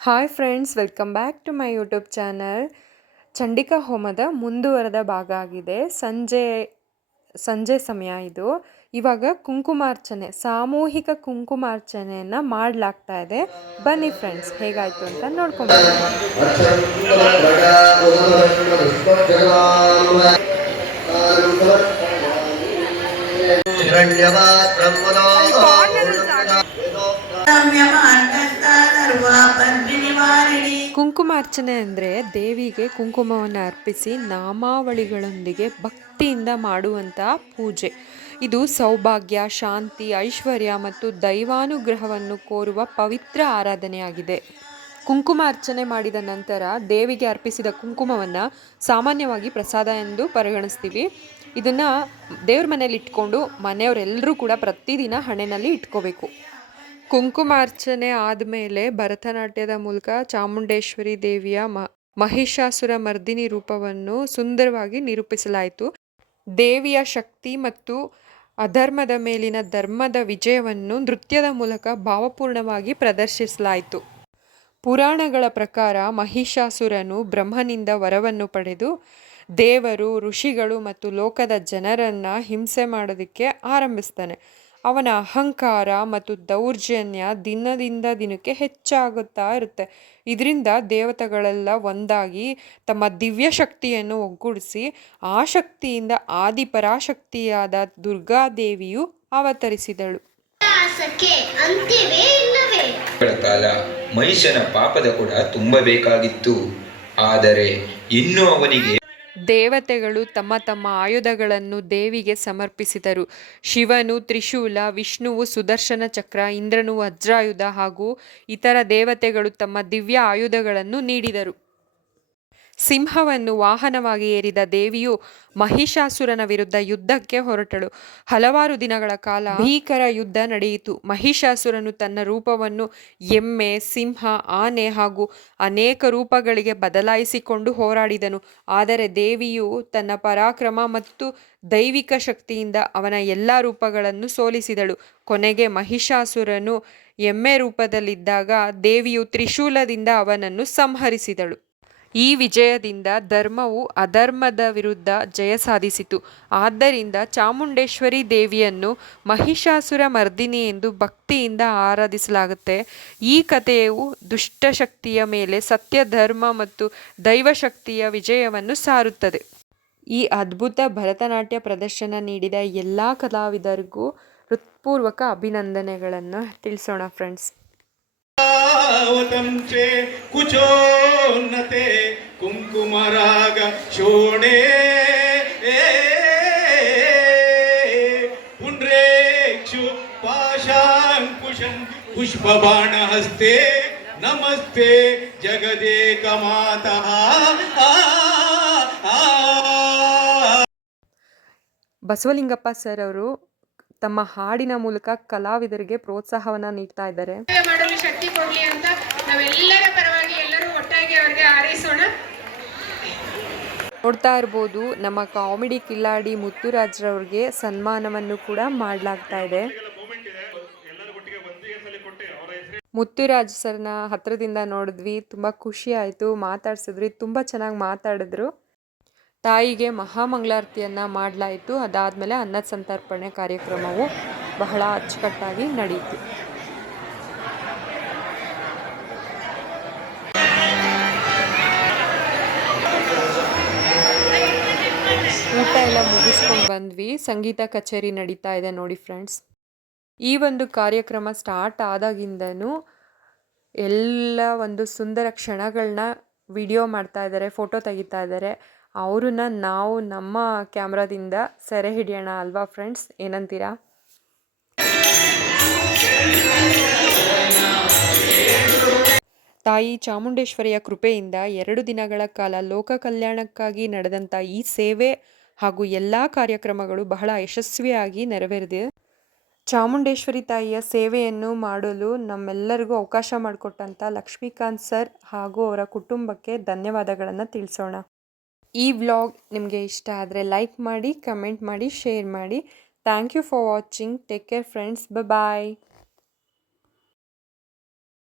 Hi friends, welcome back to my YouTube channel. Chandika ಹೋಮದ ಮುಂದುವರೆದ ಭಾಗ ಆಗಿದೆ. ಸಂಜೆ ಸಮಯ ಇದು. ಇವಾಗ ಕುಂಕುಮಾರ್ಚನೆ, ಸಾಮೂಹಿಕ ಕುಂಕುಮಾರ್ಚನೆಯನ್ನು ಮಾಡಲಾಗ್ತಾ ಇದೆ. ಬನ್ನಿ ಫ್ರೆಂಡ್ಸ್, ಹೇಗಾಯಿತು ಅಂತ ನೋಡ್ಕೊಂಬರೋಣ. ಕುಂಕುಮಾರ್ಚನೆ ಅಂದರೆ ದೇವಿಗೆ ಕುಂಕುಮವನ್ನು ಅರ್ಪಿಸಿ ನಾಮಾವಳಿಗಳೊಂದಿಗೆ ಭಕ್ತಿಯಿಂದ ಮಾಡುವಂಥ ಪೂಜೆ. ಇದು ಸೌಭಾಗ್ಯ, ಶಾಂತಿ, ಐಶ್ವರ್ಯ ಮತ್ತು ದೈವಾನುಗ್ರಹವನ್ನು ಕೋರುವ ಪವಿತ್ರ ಆರಾಧನೆಯಾಗಿದೆ. ಕುಂಕುಮಾರ್ಚನೆ ಮಾಡಿದ ನಂತರ ದೇವಿಗೆ ಅರ್ಪಿಸಿದ ಕುಂಕುಮವನ್ನು ಸಾಮಾನ್ಯವಾಗಿ ಪ್ರಸಾದ ಎಂದು ಪರಿಗಣಿಸ್ತೀವಿ. ಇದನ್ನು ದೇವ್ರ ಮನೇಲಿ ಇಟ್ಕೊಂಡು ಮನೆಯವರೆಲ್ಲರೂ ಕೂಡ ಪ್ರತಿದಿನ ಹಣೆಯಲ್ಲಿ ಇಟ್ಕೋಬೇಕು. ಕುಂಕುಮಾರ್ಚನೆ ಆದಮೇಲೆ ಭರತನಾಟ್ಯದ ಮೂಲಕ ಚಾಮುಂಡೇಶ್ವರಿ ದೇವಿಯ ಮಹಿಷಾಸುರ ಮರ್ದಿನಿ ರೂಪವನ್ನು ಸುಂದರವಾಗಿ ನಿರೂಪಿಸಲಾಯಿತು. ದೇವಿಯ ಶಕ್ತಿ ಮತ್ತು ಅಧರ್ಮದ ಮೇಲಿನ ಧರ್ಮದ ವಿಜಯವನ್ನು ನೃತ್ಯದ ಮೂಲಕ ಭಾವಪೂರ್ಣವಾಗಿ ಪ್ರದರ್ಶಿಸಲಾಯಿತು. ಪುರಾಣಗಳ ಪ್ರಕಾರ ಮಹಿಷಾಸುರನು ಬ್ರಹ್ಮನಿಂದ ವರವನ್ನು ಪಡೆದು ದೇವರು, ಋಷಿಗಳು ಮತ್ತು ಲೋಕದ ಜನರನ್ನು ಹಿಂಸೆ ಮಾಡೋದಕ್ಕೆ ಆರಂಭಿಸ್ತಾನೆ. ಅವನ ಅಹಂಕಾರ ಮತ್ತು ದೌರ್ಜನ್ಯ ದಿನದಿಂದ ದಿನಕ್ಕೆ ಹೆಚ್ಚಾಗುತ್ತಾ ಇರುತ್ತೆ. ಇದರಿಂದ ದೇವತೆಗಳೆಲ್ಲ ಒಂದಾಗಿ ತಮ್ಮ ದಿವ್ಯ ಶಕ್ತಿಯನ್ನು ಒಗ್ಗೂಡಿಸಿ ಆ ಶಕ್ತಿಯಿಂದ ಆದಿಪರಾಶಕ್ತಿಯಾದ ದುರ್ಗಾದೇವಿಯು ಅವತರಿಸಿದಳು. ಕಾಲ ಮಹಿಷನ ಪಾಪದ ಕೂಡ ತುಂಬಬೇಕಾಗಿತ್ತು. ಆದರೆ ಇನ್ನು ಅವನಿಗೆ ದೇವತೆಗಳು ತಮ್ಮ ತಮ್ಮ ಆಯುಧಗಳನ್ನು ದೇವಿಗೆ ಸಮರ್ಪಿಸಿದರು. ಶಿವನು ತ್ರಿಶೂಲ, ವಿಷ್ಣುವು ಸುದರ್ಶನ ಚಕ್ರ, ಇಂದ್ರನು ವಜ್ರಾಯುಧ ಹಾಗೂ ಇತರ ದೇವತೆಗಳು ತಮ್ಮ ದಿವ್ಯ ಆಯುಧಗಳನ್ನು ನೀಡಿದರು. ಸಿಂಹವನ್ನು ವಾಹನವಾಗಿ ಏರಿದ ದೇವಿಯು ಮಹಿಷಾಸುರನ ವಿರುದ್ಧ ಯುದ್ಧಕ್ಕೆ ಹೊರಟಳು. ಹಲವಾರು ದಿನಗಳ ಕಾಲ ಭೀಕರ ಯುದ್ಧ ನಡೆಯಿತು. ಮಹಿಷಾಸುರನು ತನ್ನ ರೂಪವನ್ನು ಎಮ್ಮೆ, ಸಿಂಹ, ಆನೆ ಹಾಗೂ ಅನೇಕ ರೂಪಗಳಿಗೆ ಬದಲಾಯಿಸಿಕೊಂಡು ಹೋರಾಡಿದನು. ಆದರೆ ದೇವಿಯು ತನ್ನ ಪರಾಕ್ರಮ ಮತ್ತು ದೈವಿಕ ಶಕ್ತಿಯಿಂದ ಅವನ ಎಲ್ಲ ರೂಪಗಳನ್ನು ಸೋಲಿಸಿದಳು. ಕೊನೆಗೆ ಮಹಿಷಾಸುರನು ಎಮ್ಮೆ ರೂಪದಲ್ಲಿದ್ದಾಗ ದೇವಿಯು ತ್ರಿಶೂಲದಿಂದ ಅವನನ್ನು ಸಂಹರಿಸಿದಳು. ಈ ವಿಜಯದಿಂದ ಧರ್ಮವು ಅಧರ್ಮದ ವಿರುದ್ಧ ಜಯ ಸಾಧಿಸಿತು. ಆದ್ದರಿಂದ ಚಾಮುಂಡೇಶ್ವರಿ ದೇವಿಯನ್ನು ಮಹಿಷಾಸುರ ಮರ್ದಿನಿ ಎಂದು ಭಕ್ತಿಯಿಂದ ಆರಾಧಿಸಲಾಗುತ್ತೆ. ಈ ಕಥೆಯು ದುಷ್ಟಶಕ್ತಿಯ ಮೇಲೆ ಸತ್ಯ, ಧರ್ಮ ಮತ್ತು ದೈವಶಕ್ತಿಯ ವಿಜಯವನ್ನು ಸಾರುತ್ತದೆ. ಈ ಅದ್ಭುತ ಭರತನಾಟ್ಯ ಪ್ರದರ್ಶನ ನೀಡಿದ ಎಲ್ಲ ಕಲಾವಿದರಿಗೂ ಹೃತ್ಪೂರ್ವಕ ಅಭಿನಂದನೆಗಳನ್ನು ತಿಳಿಸೋಣ ಫ್ರೆಂಡ್ಸ್. ಕುಚೋನ್ನತೆ ಕುಂಕುಮರಾಗ ಶೋಣೆ ಪುಂಡ್ರೇಕ್ಷು ಪಾಶಾಂಕುಶಂ ಪುಷ್ಪಬಾಣ ಹಸ್ತೆ ನಮಸ್ತೆ ಜಗದೇಕ ಮಾತಃ. ಬಸವಲಿಂಗಪ್ಪ ಸರ್ ಅವರು ತಮ್ಮ ಹಾಡಿನ ಮೂಲಕ ಕಲಾವಿದರಿಗೆ ಪ್ರೋತ್ಸಾಹವನ್ನು ನೀಡ್ತಾ ಇದ್ದಾರೆ. ಮಾಡಲು ಶಕ್ತಿ ಕೊಡಲಿ ಅಂತ ನಾವೆಲ್ಲರ ಪರವಾಗಿ ಎಲ್ಲರೂ ಒಟ್ಟಾಗಿ ಅವರಿಗೆ ಹಾರೈಸೋಣ. ನೋಡ್ತಾ ಇರ್ಬೋದು, ನಮ್ಮ ಕಾಮಿಡಿ ಕಿಲಾಡಿ ಮುತ್ತುರಾಜ್ರವ್ರಿಗೆ ಸನ್ಮಾನವನ್ನು ಕೂಡ ಮಾಡಲಾಗ್ತಾ ಇದೆ. ಮುತ್ತುರಾಜ್ ಸರ್ನ ಹತ್ರದಿಂದ ನೋಡಿದ್ವಿ, ತುಂಬ ಖುಷಿ ಆಯಿತು, ಮಾತಾಡ್ಸಿದ್ವಿ, ತುಂಬ ಚೆನ್ನಾಗಿ ಮಾತಾಡಿದ್ರು. ತಾಯಿಗೆ ಮಹಾಮಂಗಳಾರತಿಯನ್ನು ಮಾಡಲಾಯಿತು. ಅದಾದಮೇಲೆ ಅನ್ನದ ಸಂತರ್ಪಣೆ ಕಾರ್ಯಕ್ರಮವು ಬಹಳ ಅಚ್ಚುಕಟ್ಟಾಗಿ ನಡೆಯಿತು. ಊಟ ಎಲ್ಲ ಮುಗಿಸ್ಕೊಂಡು ಬಂದ್ವಿ. ಸಂಗೀತ ಕಚೇರಿ ನಡೀತಾ ಇದೆ ನೋಡಿ ಫ್ರೆಂಡ್ಸ್. ಈ ಒಂದು ಕಾರ್ಯಕ್ರಮ ಸ್ಟಾರ್ಟ್ ಆದಾಗಿಂದನೂ ಎಲ್ಲ ಒಂದು ಸುಂದರ ಕ್ಷಣಗಳನ್ನ ವಿಡಿಯೋ ಮಾಡ್ತಾ ಇದ್ದಾರೆ, ಫೋಟೋ ತೆಗಿತಾ ಇದ್ದಾರೆ. ಅವ್ರನ್ನ ನಾವು ನಮ್ಮ ಕ್ಯಾಮ್ರಾದಿಂದ ಸೆರೆ ಹಿಡಿಯೋಣ ಅಲ್ವಾ ಫ್ರೆಂಡ್ಸ್, ಏನಂತೀರಾ? ತಾಯಿ ಚಾಮುಂಡೇಶ್ವರಿಯ ಕೃಪೆಯಿಂದ 2 ದಿನಗಳ ಕಾಲ ಲೋಕ ಕಲ್ಯಾಣಕ್ಕಾಗಿ ನಡೆದಂಥ ಈ ಸೇವೆ ಹಾಗೂ ಎಲ್ಲ ಕಾರ್ಯಕ್ರಮಗಳು ಬಹಳ ಯಶಸ್ವಿಯಾಗಿ ನೆರವೇರಿದೆ. ಚಾಮುಂಡೇಶ್ವರಿ ತಾಯಿಯ ಸೇವೆಯನ್ನು ಮಾಡಲು ನಮ್ಮೆಲ್ಲರಿಗೂ ಅವಕಾಶ ಮಾಡಿಕೊಟ್ಟಂಥ ಲಕ್ಷ್ಮೀಕಾಂತ್ ಸರ್ ಹಾಗೂ ಅವರ ಕುಟುಂಬಕ್ಕೆ ಧನ್ಯವಾದಗಳನ್ನು ತಿಳಿಸೋಣ. ಈ ವ್ಲಾಗ್ ನಿಮಗೆ ಇಷ್ಟ ಆದರೆ ಲೈಕ್ ಮಾಡಿ, ಕಮೆಂಟ್ ಮಾಡಿ, ಶೇರ್ ಮಾಡಿ. Thank you for watching. Take care friends. Bye.